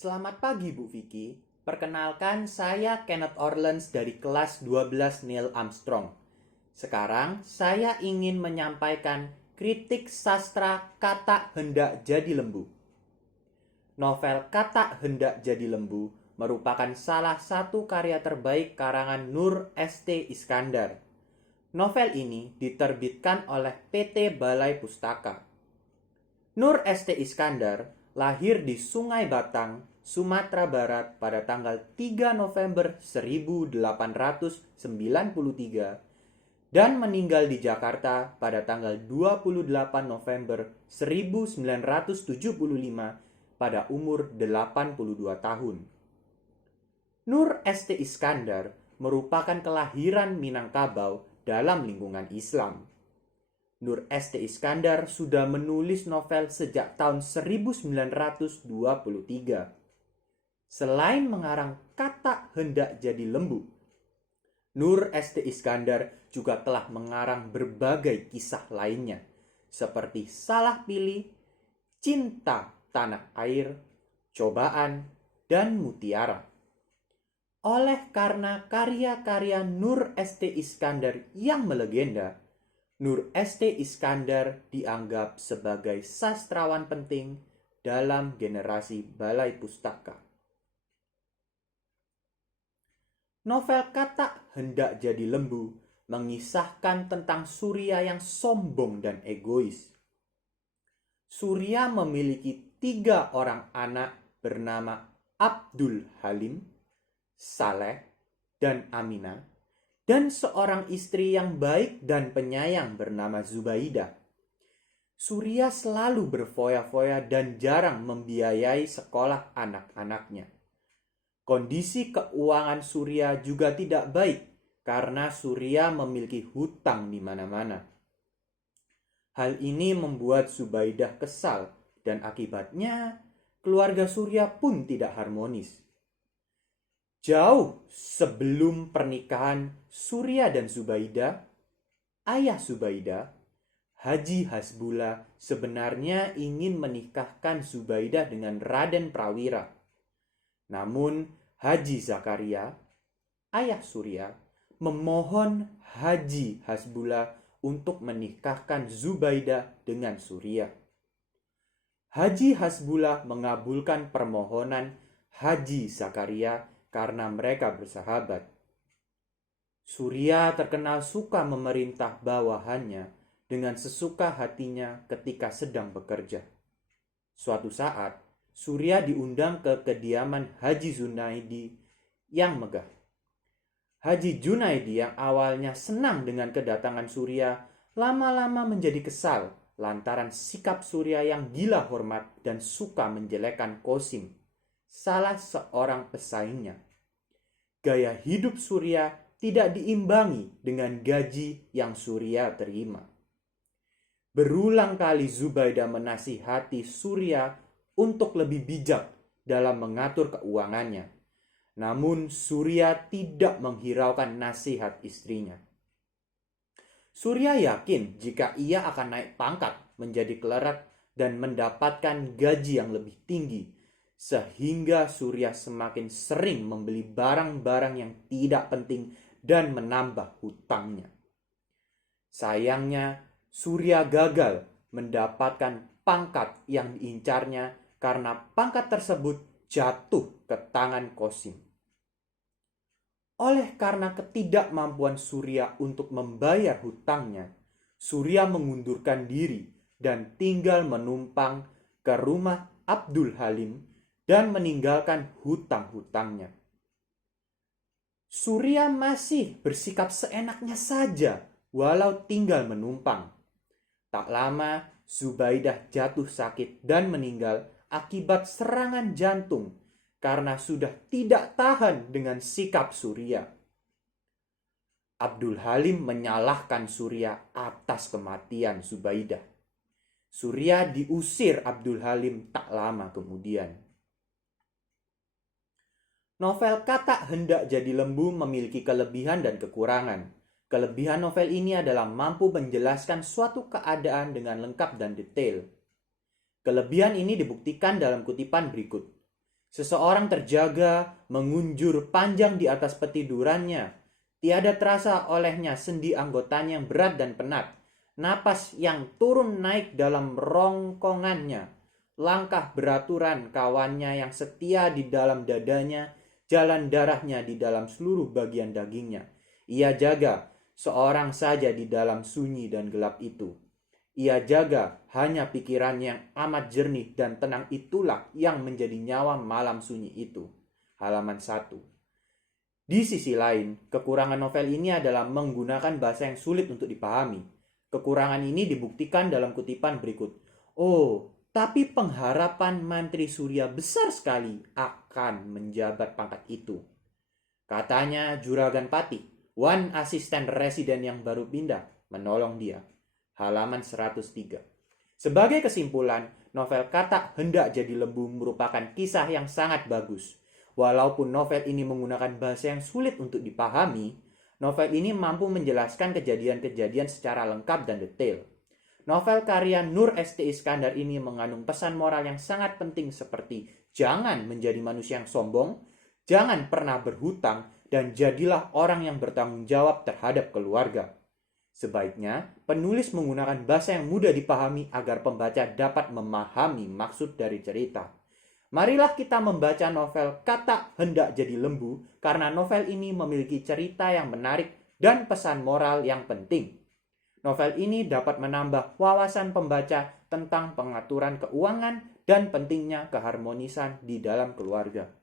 Selamat pagi Bu Vicky. Perkenalkan saya Kenneth Orlens dari kelas 12 Neil Armstrong. Sekarang saya ingin menyampaikan kritik sastra Kata Hendak Jadi Lembu. Novel Kata Hendak Jadi Lembu merupakan salah satu karya terbaik karangan Nur St. Iskandar. Novel ini diterbitkan oleh PT Balai Pustaka. Nur St. Iskandar lahir di Sungai Batang, Sumatera Barat pada tanggal 3 November 1893 dan meninggal di Jakarta pada tanggal 28 November 1975 pada umur 82 tahun. Nur St. Iskandar merupakan kelahiran Minangkabau dalam lingkungan Islam. Nur St. Iskandar sudah menulis novel sejak tahun 1923. Selain mengarang Kata Hendak Jadi Lembu, Nur St. Iskandar juga telah mengarang berbagai kisah lainnya, seperti Salah Pilih, Cinta Tanah Air, Cobaan, dan Mutiara. Oleh karena karya-karya Nur St. Iskandar yang melegenda, Nur St. Iskandar dianggap sebagai sastrawan penting dalam generasi Balai Pustaka. Novel Kata Hendak Jadi Lembu mengisahkan tentang Surya yang sombong dan egois. Surya memiliki 3 orang anak bernama Abdul Halim, Saleh, dan Aminah, dan seorang istri yang baik dan penyayang bernama Zubaidah. Surya selalu berfoya-foya dan jarang membiayai sekolah anak-anaknya. Kondisi keuangan Surya juga tidak baik karena Surya memiliki hutang di mana-mana. Hal ini membuat Zubaidah kesal dan akibatnya keluarga Surya pun tidak harmonis. Jauh sebelum pernikahan Surya dan Zubaidah, ayah Zubaidah, Haji Hasbullah, sebenarnya ingin menikahkan Zubaidah dengan Raden Prawira. Namun Haji Zakaria, ayah Surya, memohon Haji Hasbullah untuk menikahkan Zubaidah dengan Surya. Haji Hasbullah mengabulkan permohonan Haji Zakaria karena mereka bersahabat. Surya terkenal suka memerintah bawahannya dengan sesuka hatinya ketika sedang bekerja. Suatu saat, Surya diundang ke kediaman Haji Junaidi yang megah. Haji Junaidi yang awalnya senang dengan kedatangan Surya, lama-lama menjadi kesal lantaran sikap Surya yang gila hormat dan suka menjelekkan Qasim, salah seorang pesaingnya. Gaya hidup Surya tidak diimbangi dengan gaji yang Surya terima. Berulang kali Zubaidah menasihati Surya untuk lebih bijak dalam mengatur keuangannya. Namun Surya tidak menghiraukan nasihat istrinya. Surya yakin jika ia akan naik pangkat menjadi klerat dan mendapatkan gaji yang lebih tinggi, sehingga Surya semakin sering membeli barang-barang yang tidak penting dan menambah hutangnya. Sayangnya, Surya gagal mendapatkan pangkat yang diincarnya karena pangkat tersebut jatuh ke tangan Qasim. Oleh karena ketidakmampuan Surya untuk membayar hutangnya, Surya mengundurkan diri dan tinggal menumpang ke rumah Abdul Halim dan meninggalkan hutang-hutangnya. Surya masih bersikap seenaknya saja walau tinggal menumpang. Tak lama, Zubaidah jatuh sakit dan meninggal akibat serangan jantung karena sudah tidak tahan dengan sikap Surya. Abdul Halim menyalahkan Surya atas kematian Zubaidah. Surya diusir Abdul Halim tak lama kemudian. Novel Kata Hendak Jadi Lembu memiliki kelebihan dan kekurangan. Kelebihan novel ini adalah mampu menjelaskan suatu keadaan dengan lengkap dan detail. Kelebihan ini dibuktikan dalam kutipan berikut. Seseorang terjaga mengunjur panjang di atas petidurannya. Tiada terasa olehnya sendi anggotanya yang berat dan penat. Napas yang turun naik dalam rongkongannya. Langkah beraturan kawannya yang setia di dalam dadanya. Jalan darahnya di dalam seluruh bagian dagingnya. Ia jaga seorang saja di dalam sunyi dan gelap itu. Ia jaga hanya pikiran yang amat jernih dan tenang, itulah yang menjadi nyawa malam sunyi itu. Halaman 1. Di sisi lain, kekurangan novel ini adalah menggunakan bahasa yang sulit untuk dipahami. Kekurangan ini dibuktikan dalam kutipan berikut. Oh, tapi pengharapan Mantri Surya besar sekali akan menjabat pangkat itu. Katanya Juragan Pati, Wan asisten residen yang baru pindah, menolong dia. Halaman 103. Sebagai kesimpulan, novel Katak Hendak Jadi Lembu merupakan kisah yang sangat bagus. Walaupun novel ini menggunakan bahasa yang sulit untuk dipahami, novel ini mampu menjelaskan kejadian-kejadian secara lengkap dan detail. Novel karya Nur St. Iskandar ini mengandung pesan moral yang sangat penting seperti jangan menjadi manusia yang sombong, jangan pernah berhutang, dan jadilah orang yang bertanggung jawab terhadap keluarga. Sebaiknya, penulis menggunakan bahasa yang mudah dipahami agar pembaca dapat memahami maksud dari cerita. Marilah kita membaca novel Katak Hendak Jadi Lembu karena novel ini memiliki cerita yang menarik dan pesan moral yang penting. Novel ini dapat menambah wawasan pembaca tentang pengaturan keuangan dan pentingnya keharmonisan di dalam keluarga.